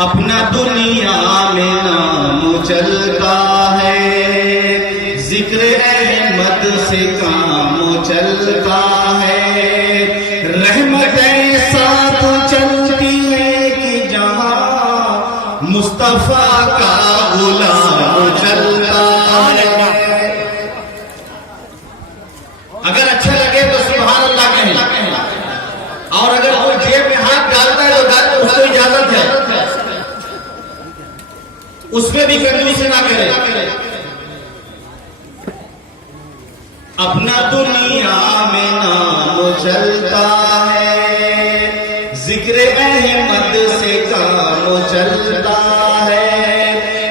अपना दुनिया में नाम चलता है, जिक्र अहमद से काम चलता है। रहमतें साथ चलती है कि जहां मुस्तफा का गुलाम चलता है। अगर अच्छा लगे तो सुभान अल्लाह कहें, और अगर कोई जेब में हाथ डालता है तो उसको इजाजत है, उसमें भी कंजूसी ना करे। अपना दुनिया में नाम चलता है, जिक्र अहमद से काम चलता है।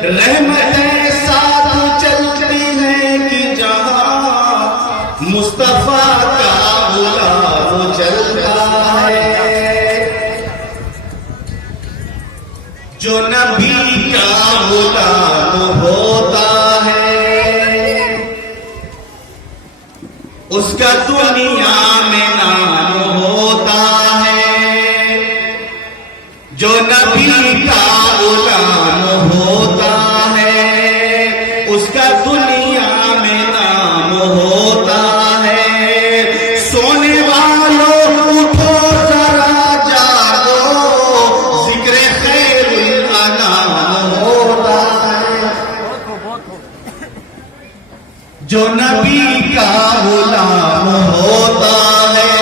रहमतें साथ चलती है कि जहां मुस्तफा का गुलाम चलता है। जो नबी का गुलाम होता है, उसका दुनिया में नाम होता है। जो नबी का गुलाम होता है, उसका दुनिया में नाम होता है। सोने वालों उठो जरा जागो, जिक्र खैरुल अनाम होता है। जो नबी का गुलाम होता है,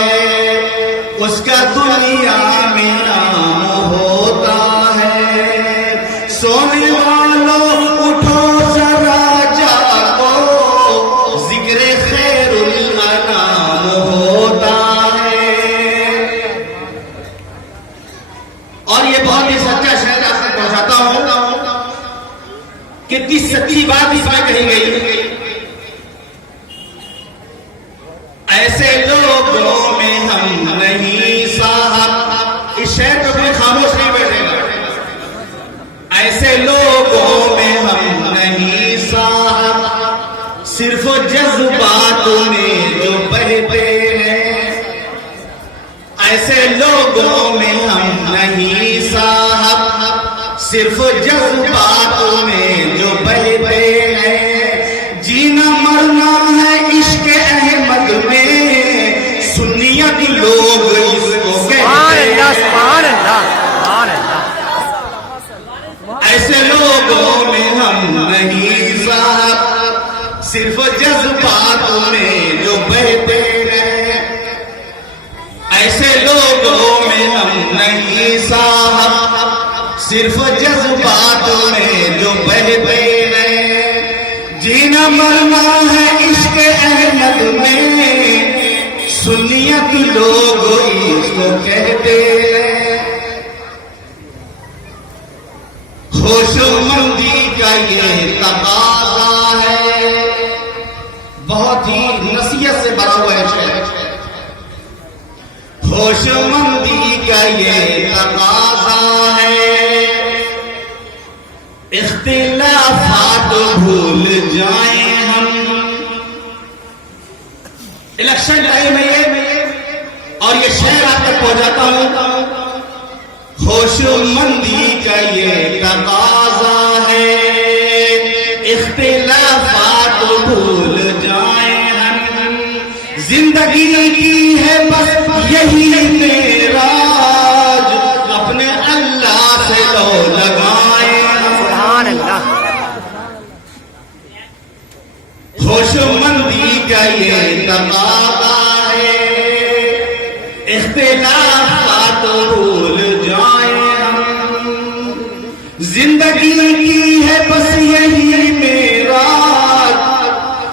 उसका दुनिया में नाम होता है। सोने वालों उठो जरा जागो, जिक्र खैरुल अनाम होता है। और ये बहुत ही सच्चा शेर आपको पहुंचाता हूं, कितनी सच्ची बात इसमें कही गई। ऐसे लोगों में हम नहीं साहब, इस शहर पे कोई खामोश नहीं बैठेगा। ऐसे लोगों में हम नहीं साहब, सिर्फ जज्बातों में जो बहते हैं। ऐसे लोगों में हम नहीं साहब, सिर्फ जज्बातों में जो बहते हैं। जीना मरना है इश्क अहमद में, सुन्नियत लोग इसको कहते हैं। ऐसे लोगों में हम नहीं साहब, सिर्फ जज्बातों में जो बहते हैं। ऐसे लोगों में हम नहीं साहब, सिर्फ जज्बातों में जो बहते हैं। जीना मरना है इश्क अहमद में, सुन्नियत लोग इसको कहते हैं। होशमंदी का ये तकाज़ा है, बहुत ही नसीहत से भरा हुआ है। होशमंदी का ये तकाज़ा है, इख्तिलाफात भूल जाएं हम। इलेक्शन टाइम है ये, और ये शहर आप तक पहुंचाता हूं। होशमंदी का ये तकाज़ा है, इख्तिलाफात भूल जाएं हम। जिंदगी की है बस यही मेराज, अपने अल्लाह से लो लगाएं। होशमंदी का ये तकाज़ा है, इख्तिलाफात भूल जाएं हम। जिंदगी की है बस यही मेराज,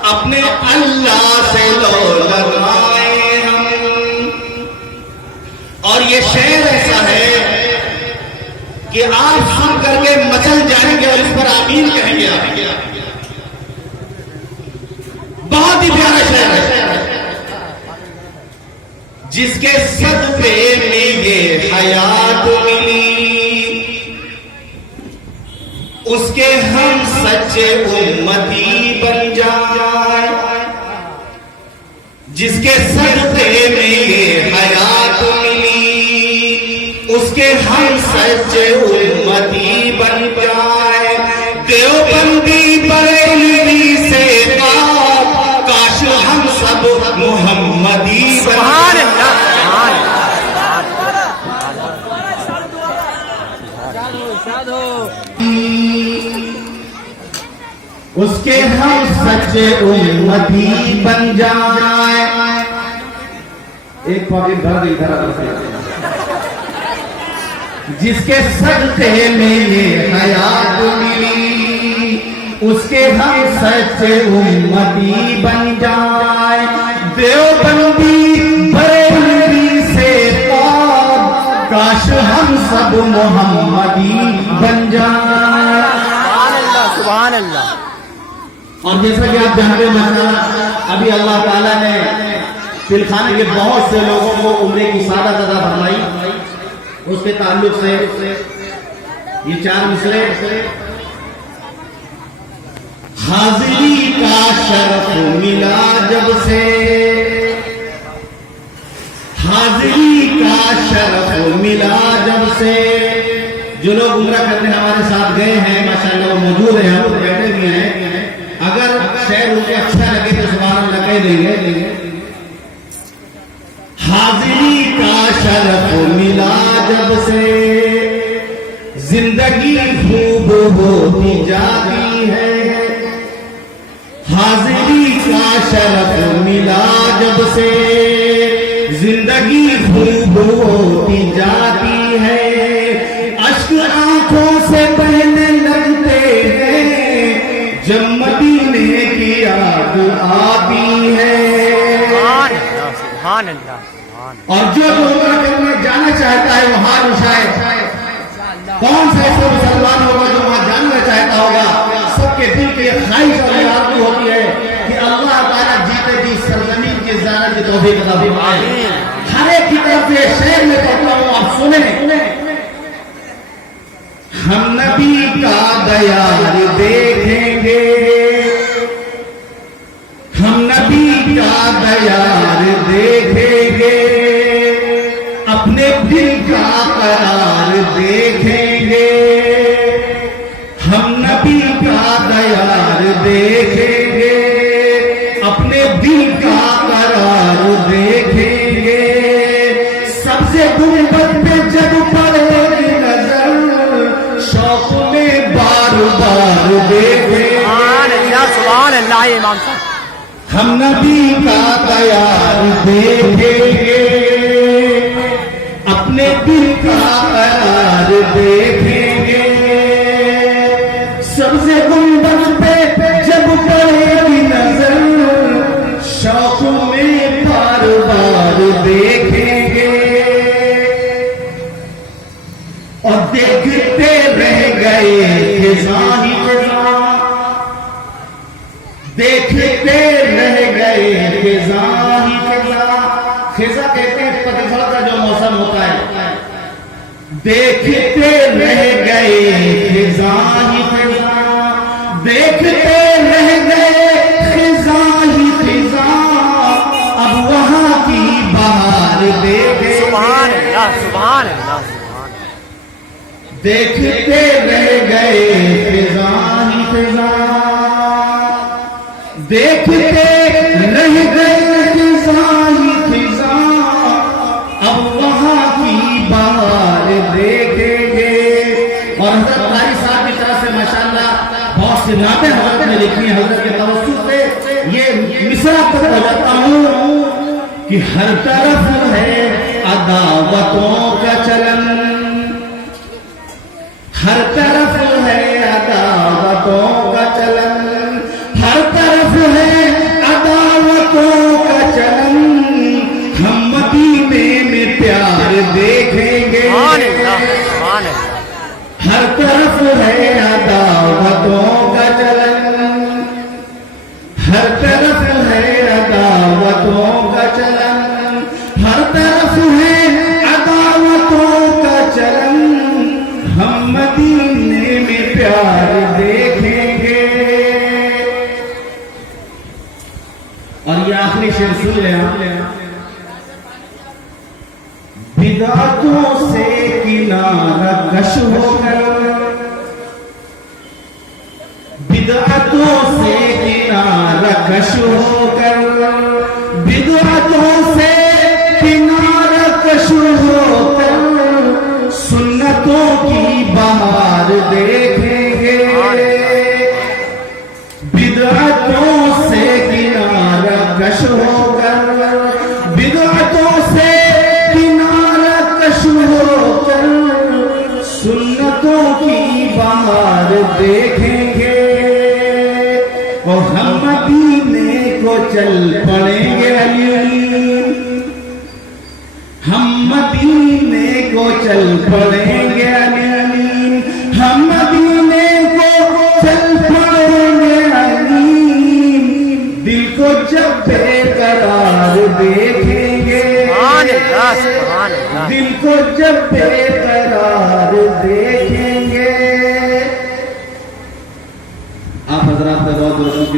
अपने अल्लाह से लो लगाएं हम। और ये शेर ऐसा है कि आप सुन करके मचल जाएंगे और इस पर आमीन कहेंगे। बहुत ही प्यारा शेर है, जिसके सदक़े में ये हयात मिली, उसके हम सच्चे उम्मती बन जाए। जिसके सदक़े में ये हयात मिली, उसके हम सच्चे उम्मती उसके हम सच्चे उम्मती बन जाए। एक पॉकेट भर इधर जिसके सदके में ये हयात मिली, उसके हम सच्चे उम्मती बन जाए। देवबंदी बरेलवी से पाक, काश हम सब मोहम्मदी बन जाए। सुभान अल्लाह। और जैसा कि आप जानते हैं, अभी अल्लाह ताला ने फिलखाने के बहुत से लोगों को उम्रे की सादत अदा फरमाई। उसके ताल्लुक से ये 4 मिसरे, हाजिरी का शरफ मिला जब से, हाजिरी का शरफ मिला जब से। जो लोग उम्रा करने हमारे साथ गए हैं माशाअल्लाह वो मौजूद हैं, हम बैठे भी हैं। अगर शहर उनको अच्छा लगे तो सुभान अल्लाह कह देंगे। हाजिरी का शरफ मिला जब से, जिंदगी खूब होती जाती है। हाजिरी का शरफ मिला जब से, जिंदगी खूब होती जाती है। अश्क आंखों से बहने लगते हैं जब मदीने की याद आती है। सुभान अल्लाह। और जो उम्रा करने जाना चाहता है वो हाथ उठाए। कौन सा ऐसा मुसलमान होगा जो वहां जाना चाहता होगा? सबके दिल की ख्वाहिश और आरज़ू होती है कि अल्लाह ताला जीते जी सरजमीन की ज़ियारत की तौफीक अता फरमाए। हर एक की तरफ से शहर में कहता हूं आप सुने, हम नबी का दयार देखेंगे, हम नबी का दयार देखेंगे, अपने दिल का करार देखेंगे। हम नबी का दयार देखेंगे, अपने दिल का करार देखेंगे। सबसे गुंबद पे जब पड़ेगी नजर, शौक में बार बार देखेंगे। सुभान अल्लाह। इमाम साहब हम नबी का दयार देखेंगे, अपने दिल का करार देखेंगे। सबसे गुंबद पे जब पड़ेगी नजर, शौक में बार बार देखेंगे। और देखते रह गए खिज़ां ही खिज़ां, देखते रह गए खिज़ां ही खिज़ां। खिज़ां कहते हैं पतझड़ का जो मौसम होता है। देखते रह गए खिज़ां ही खिज़ां, देखते रह गए खिज़ां ही खिज़ां। अब वहां की बहार देखे। सुभान अल्लाह। सुभान अल्लाह। देखते रह गए खिज़ां ही खिज़ां, देखते रह गए खिज़ां ही खिज़ां। अब वहां की बहार देखेंगे। और हज़रत कारी साहब की तरफ से माशाअल्लाह बहुत सी नातें हज़रत ने लिखी हैं। हज़रत के तवज्जुह से ये मिसरा तक बताता हूं कि हर तरफ है अदावतों का चलन, हर तरफ है अदावतों का चलन, हर तरफ है अदावतों का चलन। हम मदीने में प्यार देखेंगे। हर तरफ है अदावतों का चलन, हर तरफ है अदावतों का चलन, हर तरफ है अदावतों का चलन। हम मदीने में प्यार देखेंगे। और ये आखिरी शेर सुन ले आप। बिदातों से किनारा कश होकर, बिदातों से किनारा कश होकर, बिदातों से किनारा कश होकर, सुन्नतों की बहार देखेंगे, बिदअतों से किनारा कश होकर, बिदअतों से किनारा कश होकर सुन्नतों की बहार देखेंगे। और हम मदीने को चल पड़ेंगे अली, हम मदीने को चल पड़ेंगे अली, हम मदीने को चल पड़ेंगे अली, दिल को जब बेकरार देखेंगे, दिल को जब बेकरार देखेंगे। आप हजरात का बहुत बहुत शुक्रिया।